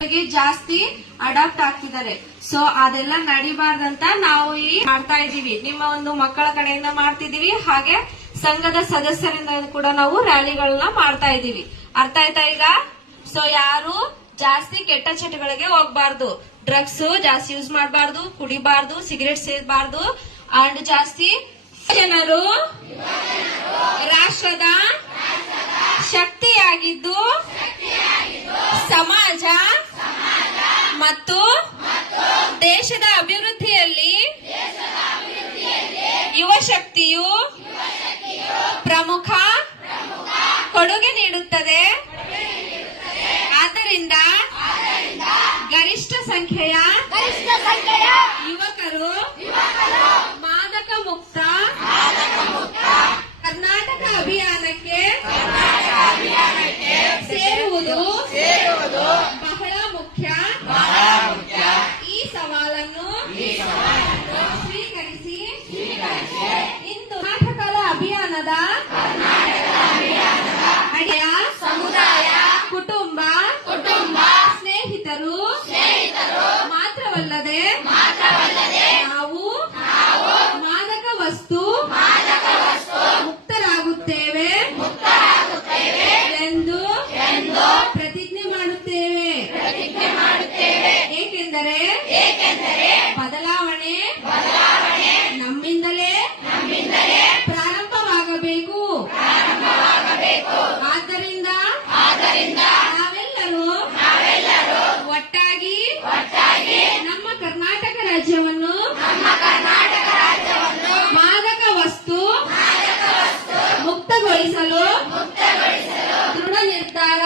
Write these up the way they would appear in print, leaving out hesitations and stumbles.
ಜಾಸ್ತಿ ಅಡಾಪ್ಟ್ ಆಗ್ತಿದ್ದಾರೆ. ಸೊ ಅದೆಲ್ಲ ನಡಿಬಾರ್ದಂತ ನಾವು ಈ ಮಾಡ್ತಾ ಇದೀವಿ. ನಿಮ್ಮ ಒಂದು ಮಕ್ಕಳ ಕಡೆಯಿಂದ ಮಾಡ್ತಿದೀವಿ, ಹಾಗೆ ಸಂಘದ ಸದಸ್ಯರಿಂದ ಕೂಡ ನಾವು ರ್ಯಾಲಿಗಳನ್ನ ಮಾಡ್ತಾ ಇದೀವಿ. ಅರ್ಥ ಆಯ್ತಾ ಈಗ? ಸೊ ಯಾರು ಜಾಸ್ತಿ ಕೆಟ್ಟ ಚಟಗಳಿಗೆ ಹೋಗ್ಬಾರ್ದು, ಡ್ರಗ್ಸ್ ಜಾಸ್ತಿ ಯೂಸ್ ಮಾಡಬಾರ್ದು, ಕುಡಿಬಾರ್ದು, ಸಿಗರೇಟ್ ಸೇದಬಾರ್ದು. ಅಂಡ್ ಜಾಸ್ತಿ ಜನರು ರಾಷ್ಟ್ರದ ಶಕ್ತಿಯಾಗಿದ್ದು ಸಮಾಜ ಮತ್ತು ದೇಶದ ಅಭಿವೃದ್ಧಿಯಲ್ಲಿ ಯುವ ಶಕ್ತಿಯು ಪ್ರಮುಖ ಕೊಡುಗೆ ನೀಡುತ್ತದೆ. ಆದ್ದರಿಂದ ಗರಿಷ್ಠ ಸಂಖ್ಯೆಯ ಯುವಕರು ಮಾದಕ ಮುಕ್ತ ಕರ್ನಾಟಕ ಅಭಿಯಾನಕ್ಕೆ ಸೇರುವುದು ಬಹಳ ಮುಖ್ಯ. ಈ ಸವಾಲನ್ನು ಸ್ವೀಕರಿಸಿ ಇಂದು ಕರ್ನಾಟಕದ ಅಭಿಯಾನದ ಅಡಿಯ ಸಮುದಾಯ, ಕುಟುಂಬ, ಸ್ನೇಹಿತರು ಮಾತ್ರವಲ್ಲದೆ ನಾವು ಮಾದಕ ವಸ್ತು ಮುಕ್ತರಾಗುತ್ತೇವೆ ಎಂದು ಪ್ರತಿಜ್ಞೆ ಮಾಡುತ್ತೇವೆ. ಏಕೆಂದರೆ ಬದಲಾವಣೆ ನಮ್ಮಿಂದಲೇ ಪ್ರಾರಂಭವಾಗಬೇಕು. ಆದ್ದರಿಂದ ನಾವೆಲ್ಲರೂ ಒಟ್ಟಾಗಿ ನಮ್ಮ ಕರ್ನಾಟಕ ರಾಜ್ಯವನ್ನು ಮಾದಕ ವಸ್ತು ಮುಕ್ತಗೊಳಿಸಲು ದೃಢ ನಿರ್ಧಾರ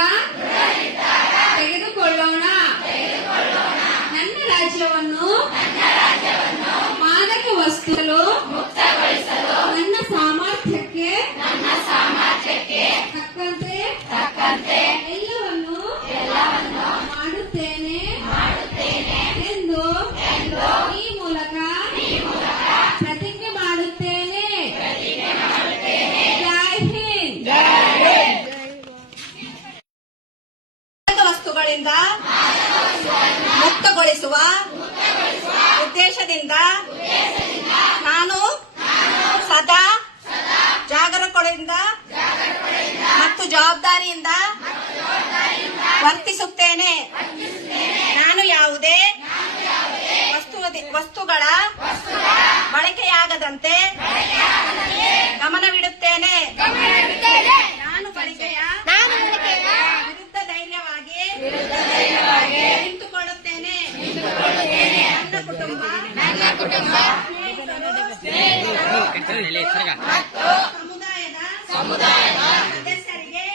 ತೆಗೆದುಕೊಳ್ಳೋಣ. ನನ್ನ ರಾಜ್ಯವನ್ನು ಮಾದಕ ವಸ್ತು ನನ್ನ ಸಾಮರ್ಥ್ಯಕ್ಕೆ ತಕ್ಕಂತೆ ಎಲ್ಲವನ್ನು ಮಾಡುತ್ತೇನೆ ಎಂದು ಈ ಮೂಲಕ ಪ್ರತಿಜ್ಞೆ ಮಾಡುತ್ತೇನೆ. ಜೈ ಹಿಂದ್. ವಸ್ತುಗಳಿಂದ ಮುಕ್ತಗೊಳಿಸುವ ಉದ್ದೇಶದಿಂದ ನಾನು ಸದಾ ಜಾಗರೂಕತೆಯಿಂದ ಮತ್ತು ಜವಾಬ್ದಾರಿಯಿಂದ ವರ್ತಿಸುತ್ತೇನೆ. ನಾನು ಯಾವುದೇ ವಸ್ತುಗಳ ಬಳಕೆಯಾಗದಂತೆ ಗಮನವಿಡುತ್ತೇನೆ. ನಾನು ಬಳಕೆಯ ವಿರುದ್ಧ ಧೈರ್ಯವಾಗಿ ನಿಂತುಕೊಳ್ಳುತ್ತೇನೆ. ನನ್ನ ಕುಟುಂಬ ಸಮುದಾಯದ ಸದಸ್ಯರಿಗೆ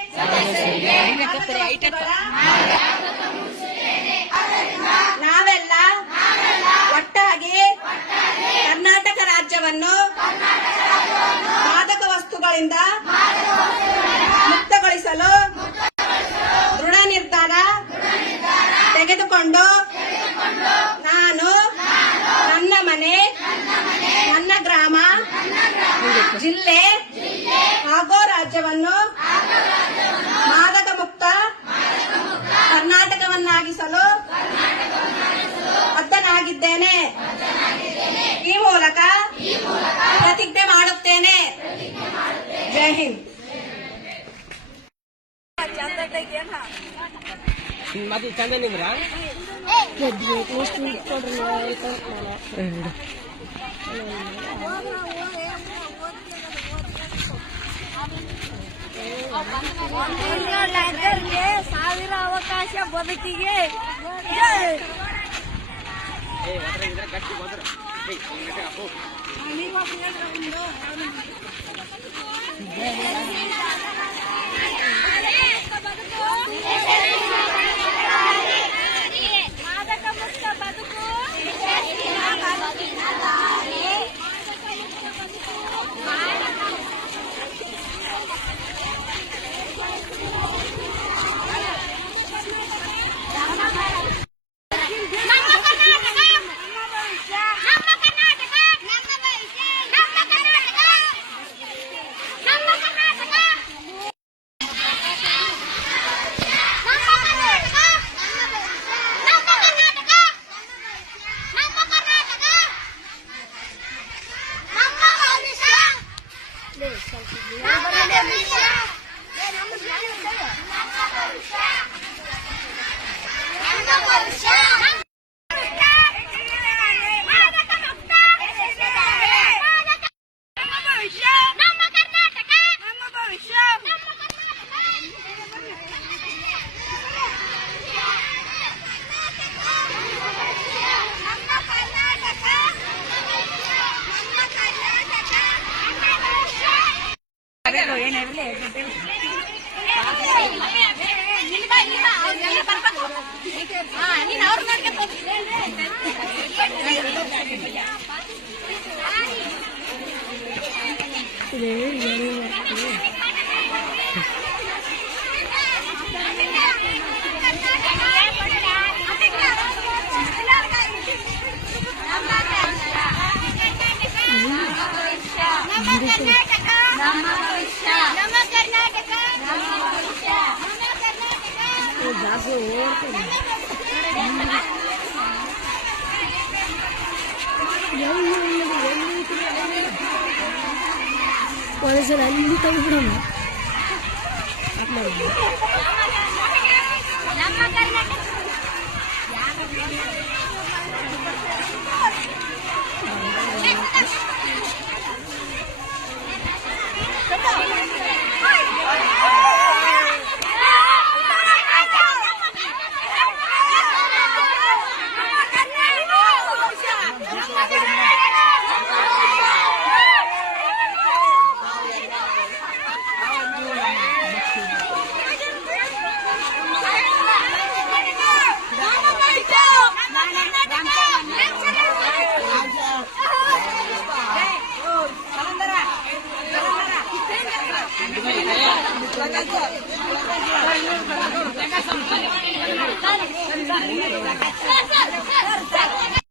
ನಾವೆಲ್ಲ ಒಟ್ಟಾಗಿ ಕರ್ನಾಟಕ ರಾಜ್ಯವನ್ನು ಮಾದಕ ವಸ್ತುಗಳಿಂದ ಮುಕ್ತಗೊಳಿಸಲು ದೃಢ ನಿರ್ಧಾರ ತೆಗೆದುಕೊಂಡು ನಾನು ನನ್ನ ಮನೆ, ನನ್ನ ಗ್ರಾಮ, ಜಿಲ್ಲೆ ಹಾಗೂ ರಾಜ್ಯವನ್ನು ಮಾದಕ ಮುಕ್ತ ಕರ್ನಾಟಕವನ್ನಾಗಿಸಲು ಬದ್ಧನಾಗಿದ್ದೇನೆ. ಈ ಮೂಲಕ ಪ್ರತಿಜ್ಞೆ ಮಾಡುತ್ತೇನೆ. ಜೈ ಹಿಂದ್. ಮದು ಚಂದ ನಿಮ್ರ ಸಾವಿರ ಅವಕಾಶ ಬದುಕಿಗೆ ಗಟ್ಟಿ ಬಂದ್ರ ಮಾದಕ ಮುಕ್ತ ಬದುಕು ನಮ್ಮ ಒಂದ್ಸಲ ಅಲ್ಲಿ ತೆಗೆದ್ಬಿಡೋಣ.